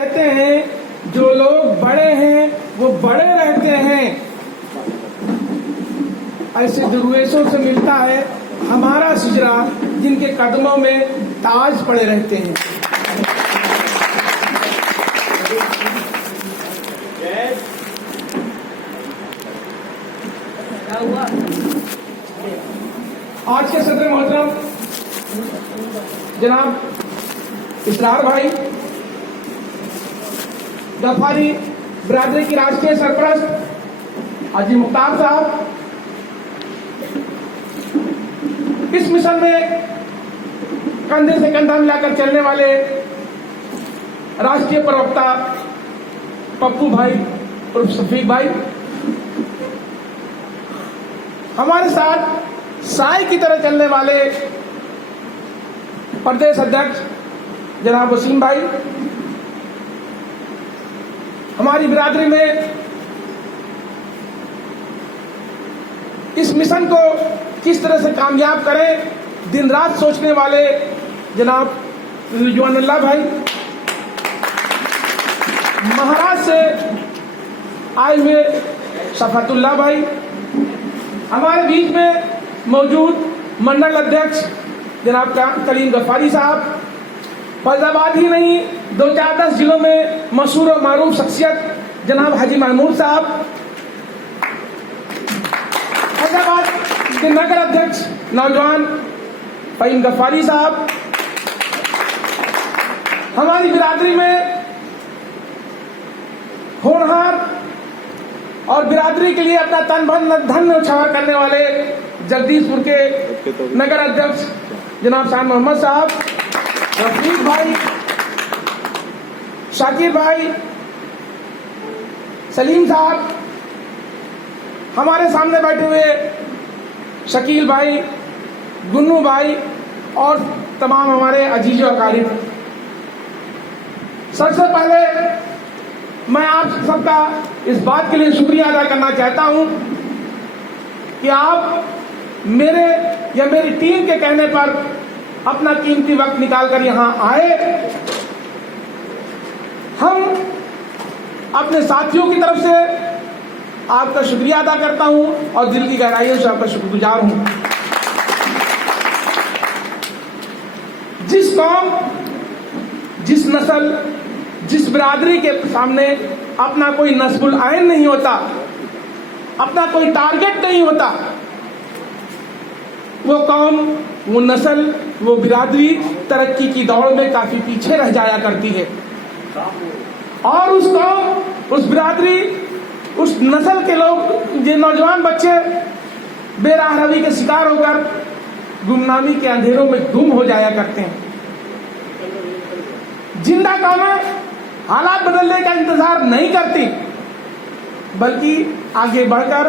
कहते हैं जो लोग बड़े हैं वो बड़े रहते हैं, ऐसे दुर्वेशों से मिलता है हमारा सिजरा जिनके कदमों में ताज पड़े रहते हैं। आज के सदर मोहतरम जनाब इसरार भाई, गफारी बिरादरी की राष्ट्रीय सरपरस्त हाजी मुख्तार साहब, इस मिशन में कंधे से कंधा मिलाकर चलने वाले राष्ट्रीय प्रवक्ता पप्पू भाई और शफीक भाई, हमारे साथ साई की तरह चलने वाले प्रदेश अध्यक्ष जनाब वसीम भाई, हमारी बिरादरी में इस मिशन को किस तरह से कामयाब करें दिन रात सोचने वाले जनाब रिजवानुल्लाह भाई, महाराष्ट्र से आए हुए शफातुल्लाह भाई, हमारे बीच में मौजूद मंडल अध्यक्ष जनाब कलीम गफारी साहब, फैजाबाद ही नहीं 2-4-10 जिलों में मशहूर और मारूफ शख्सियत जनाब हाजी महमूद साहब, फैजाबाद के नगर अध्यक्ष नौजवान फ़हीम गफारी साहब, हमारी बिरादरी में होनहार और बिरादरी के लिए अपना तन धन न्यौछावर करने वाले जगदीशपुर के नगर अध्यक्ष जनाब शान मोहम्मद साहब, रफीक भाई, शाकिर भाई, सलीम साहब, हमारे सामने बैठे हुए शकील भाई, गुन्नू भाई और तमाम हमारे अजीज और अकारिब, सबसे पहले मैं आप सबका इस बात के लिए शुक्रिया अदा करना चाहता हूं कि आप मेरे या मेरी टीम के कहने पर अपना कीमती वक्त निकालकर यहां आए। हम अपने साथियों की तरफ से आपका शुक्रिया अदा करता हूं और दिल की गहराइयों से आपका शुक्रगुजार हूं। जिस कौम, जिस नस्ल, जिस बिरादरी के सामने अपना कोई नस्बुल आइन नहीं होता, अपना कोई टारगेट नहीं होता, वो कौम, वो नस्ल, वो बिरादरी तरक्की की दौड़ में काफी पीछे रह जाया करती है। और उस कौम, उस बिरादरी, उस नस्ल के लोग, जो नौजवान बच्चे बेराह रवी के शिकार होकर गुमनामी के अंधेरों में गुम हो जाया करते हैं। जिंदा कौमें हालात बदलने का इंतजार नहीं करती, बल्कि आगे बढ़कर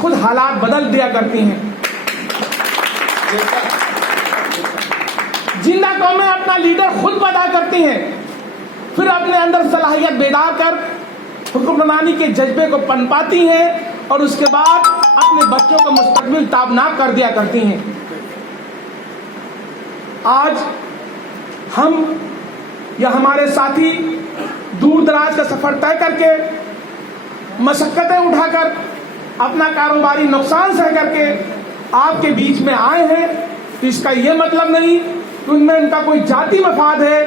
खुद हालात बदल दिया करती हैं। जिंदा कौमें अपना लीडर खुद पैदा करती हैं, फिर अपने अंदर सलाहियत बेदार कर हुक्मरानी के जज्बे को पनपाती हैं और उसके बाद अपने बच्चों का मुस्तकबिल ताबनाक कर दिया करती हैं। आज हम या हमारे साथी दूर दराज का सफर तय करके, मशक्कतें उठाकर, अपना कारोबारी नुकसान सह करके आपके बीच में आए हैं, तो इसका यह मतलब नहीं कि उनमें उनका कोई जाति मफाद है,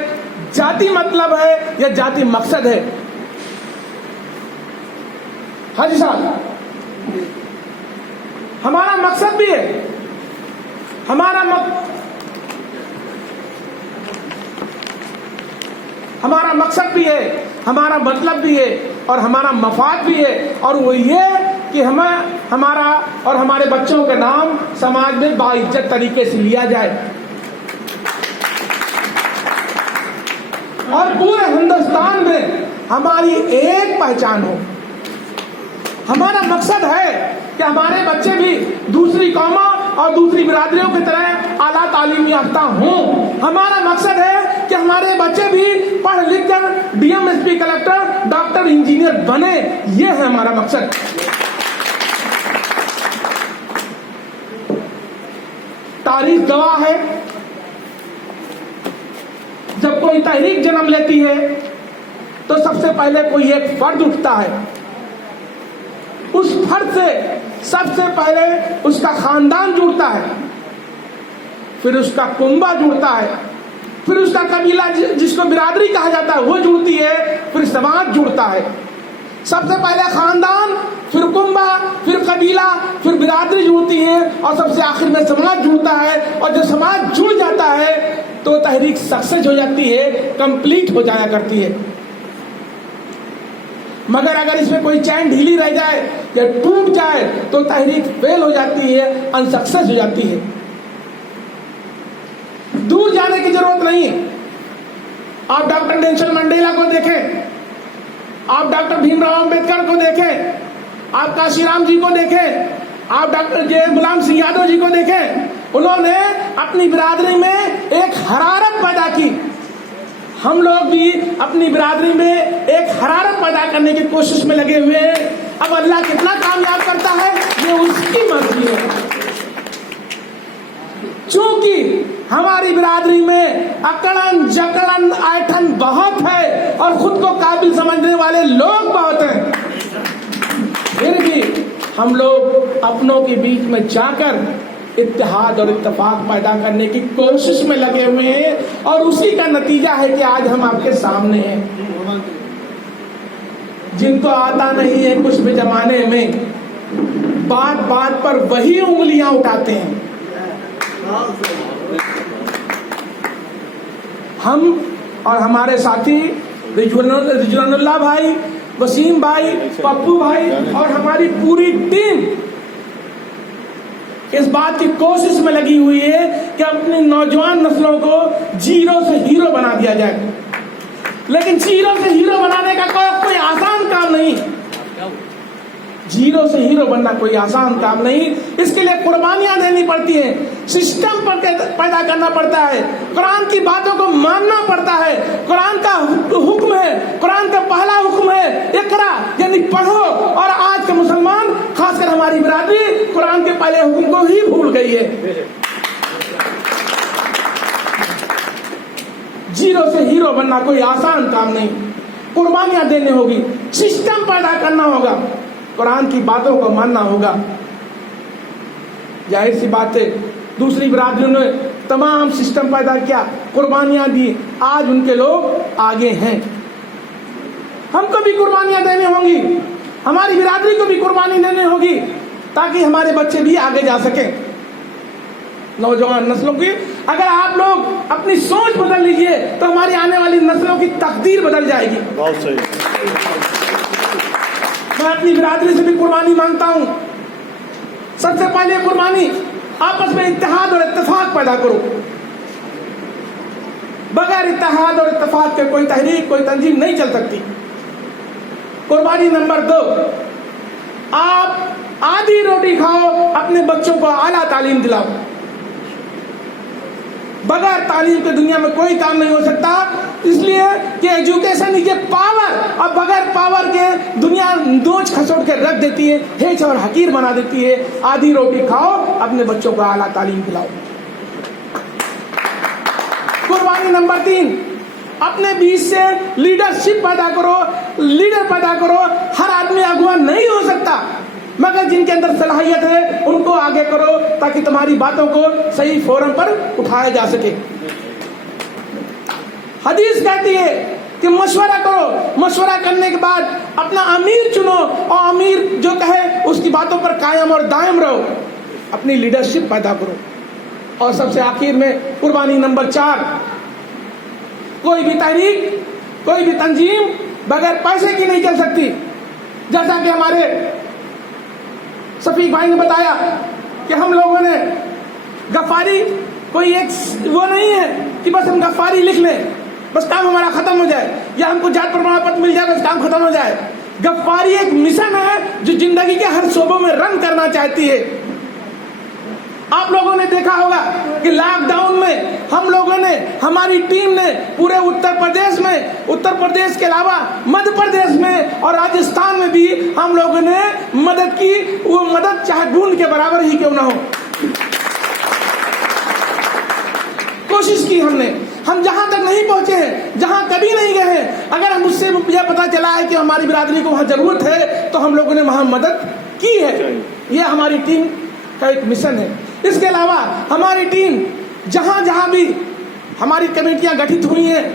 जाति मतलब है या जाति मकसद है। हाजी साहब, हमारा मकसद भी है, हमारा मकसद भी है, हमारा मतलब भी है और हमारा मफाद भी है, और वो ये कि हमारा और हमारे बच्चों का नाम समाज में बाइज्जत तरीके से लिया जाए और पूरे हिंदुस्तान में हमारी एक पहचान हो। हमारा मकसद है कि हमारे बच्चे भी दूसरी कौमों और दूसरी बिरादरियों की तरह आला तालीम याफ्ता हों। हमारा मकसद है कि हमारे बच्चे भी पढ़ लिख कर DM, SP, collector, doctor, engineer बने। ये है हमारा मकसद। तारीख गवाह है, जब कोई तहरीक जन्म लेती है तो सबसे पहले कोई एक फर्द उठता है, उस फर्द से सबसे पहले उसका खानदान जुड़ता है, फिर उसका कुंबा जुड़ता है, फिर उसका कबीला जिसको बिरादरी कहा जाता है वो जुड़ती है, फिर समाज जुड़ता है। सबसे पहले खानदान, फिर कुंबा, फिर कबीला, फिर बिरादरी जुड़ती है और सबसे आखिर में समाज जुड़ता है। और जब समाज जुड़ जाता है तो तहरीक सक्सेस हो जाती है, कंप्लीट हो जाया करती है। मगर अगर इसमें कोई चैन ढीली रह जाए या टूट जाए तो तहरीक फेल हो जाती है, अनसक्सेस हो जाती है। दूर जाने की जरूरत नहीं। आप डॉक्टर नेल्सन मंडेला को देखें, आप डॉक्टर भीमराव अंबेडकर को देखें, आप काशीराम जी को देखें, आप डॉक्टर जे गुलाम सिंह यादव जी को देखें। उन्होंने अपनी बिरादरी में एक हरारत पैदा की। हम लोग भी अपनी बिरादरी में एक हरारत पैदा करने की कोशिश में लगे हुए हैं। अब अल्लाह कितना कामयाब करता है ये उसकी मर्जी है। चूंकि हमारी बिरादरी में अकड़न जकड़न ऐठन बहुत है और खुद को काबिल समझने वाले लोग बहुत हैं, फिर भी हम लोग अपनों के बीच में जाकर इत्तेहाद और इत्तेफाक पैदा करने की कोशिश में लगे हुए हैं और उसी का नतीजा है कि आज हम आपके सामने हैं। जिनको आता नहीं है कुछ भी जमाने में, बात बात पर वही उंगलियां उठाते हैं। हम और हमारे साथी रिजवानुल्लाह भाई, वसीम भाई, पप्पू भाई और हमारी पूरी टीम इस बात की कोशिश में लगी हुई है कि अपनी नौजवान नस्लों को जीरो से हीरो बना दिया जाए। लेकिन जीरो से हीरो बनाने का कोई आसान काम नहीं। जीरो से हीरो बनना कोई आसान काम नहीं। इसके लिए कुर्बानियां देनी पड़ती हैं, सिस्टम पैदा करना पड़ता है, कुरान की बातों को मानना पड़ता है। कुरान का हुक्म है, कुरान का पहला हुक्म है इकरा, यानी पढ़ो। और आज के मुसलमान, खासकर हमारी बिरादरी, कुरान के पहले हुक्म को ही भूल गई है। जीरो से हीरो बनना कोई आसान काम नहीं। कुर्बानियां देनी होगी, सिस्टम पैदा करना होगा, कुरान की बातों को मानना होगा। जाहिर सी बात है, दूसरी बिरादरियों ने तमाम सिस्टम पैदा किया, कुर्बानियां दी, आज उनके लोग आगे हैं। हमको भी कुर्बानियां देनी होंगी, हमारी बिरादरी को भी कुर्बानी देनी होगी, ताकि हमारे बच्चे भी आगे जा सके। नौजवान नस्लों की अगर आप लोग अपनी सोच बदल लीजिए तो हमारी आने वाली नस्लों की तकदीर बदल जाएगी। बहुत सही। मैं अपनी बिरादरी से भी कुर्बानी मांगता हूं। सबसे पहले कुर्बानी, आपस में इत्तेहाद और इत्तेफाक पैदा करो। बगैर इत्तेहाद और इत्तेफाक के कोई तहरीक, कोई तंजीम नहीं चल सकती। कुर्बानी नंबर 2, आप आधी रोटी खाओ, अपने बच्चों को आला तालीम दिलाओ। बगैर तालीम के दुनिया में कोई काम नहीं हो सकता, इसलिए कि एजुकेशन इज ए पावर। अब बगैर पावर के दुनिया नोच खसोट के रख देती है, हेच और हकीर बना देती है। आधी रोटी खाओ, अपने बच्चों को आला तालीम दिलाओ। कुर्बानी नंबर 3, अपने बीच से लीडरशिप पैदा करो, लीडर पैदा करो। हर आदमी अगुवा नहीं हो सकता, मगर जिनके अंदर सलाहियत है उनको आगे करो, ताकि तुम्हारी बातों को सही फोरम पर उठाया जा सके। हदीस कहती है कि मशवरा करो, मशवरा करने के बाद अपना अमीर चुनो और अमीर जो कहे उसकी बातों पर कायम और दायम रहो। अपनी लीडरशिप पैदा करो। और सबसे आखिर में कुर्बानी नंबर 4, कोई भी तहरीक, कोई भी तंजीम बगैर पैसे की नहीं चल सकती। जैसा कि हमारे शफीक भाई ने बताया कि हम लोगों ने गफ्फारी कोई एक वो नहीं है कि बस हम गफ्फारी लिख लें, बस काम हमारा खत्म हो जाए, या हमको जात प्रमाण पत्र मिल जाए बस काम खत्म हो जाए। गफ्फारी एक मिशन है जो जिंदगी के हर शोबों में रंग करना चाहती है। आप लोगों ने देखा होगा कि लॉकडाउन में हम लोगों ने, हमारी टीम ने पूरे उत्तर प्रदेश में, उत्तर प्रदेश के अलावा मध्य प्रदेश में और राजस्थान में भी हम लोगों ने मदद की। वो मदद चाहे बूंद के बराबर ही क्यों ना हो, कोशिश की हमने। हम जहां तक नहीं पहुंचे हैं, जहां कभी नहीं गए हैं, अगर हम उससे यह पता चला है कि हमारी बिरादरी को वहां जरूरत है तो हम लोगों ने वहां मदद की है। यह हमारी टीम का एक मिशन है। इसके अलावा हमारी टीम जहां जहां भी हमारी कमेटियां गठित हुई हैं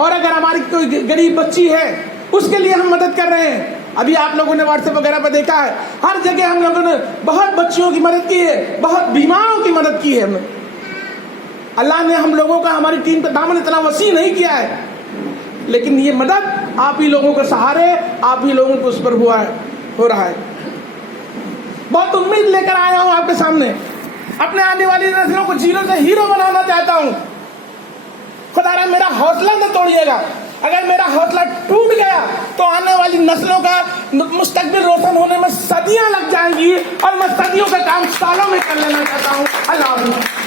और अगर हमारी कोई गरीब बच्ची है उसके लिए हम मदद कर रहे हैं। अभी आप लोगों ने व्हाट्सएप वगैरह पर देखा है, हर जगह हम लोगों ने बहुत बच्चियों की मदद की है, बहुत बीमारों की मदद की है। हमने अल्लाह ने हम लोगों का, हमारी टीम का दामन इतना वसी नहीं किया है, लेकिन ये मदद आप ही लोगों के सहारे, आप ही लोगों को उस पर हो रहा है। बहुत उम्मीद लेकर आया हूं आपके सामने। अपने आने वाली नस्लों को जीरो से हीरो बनाना चाहता हूं। खुदा मेरा हौसला न तोड़िएगा। अगर मेरा हौसला टूट गया तो आने वाली नस्लों का मुस्तकबिल रोशन होने में सदियां लग जाएंगी और मैं सदियों का काम सालों में कर लेना चाहता हूं। अल्लाह।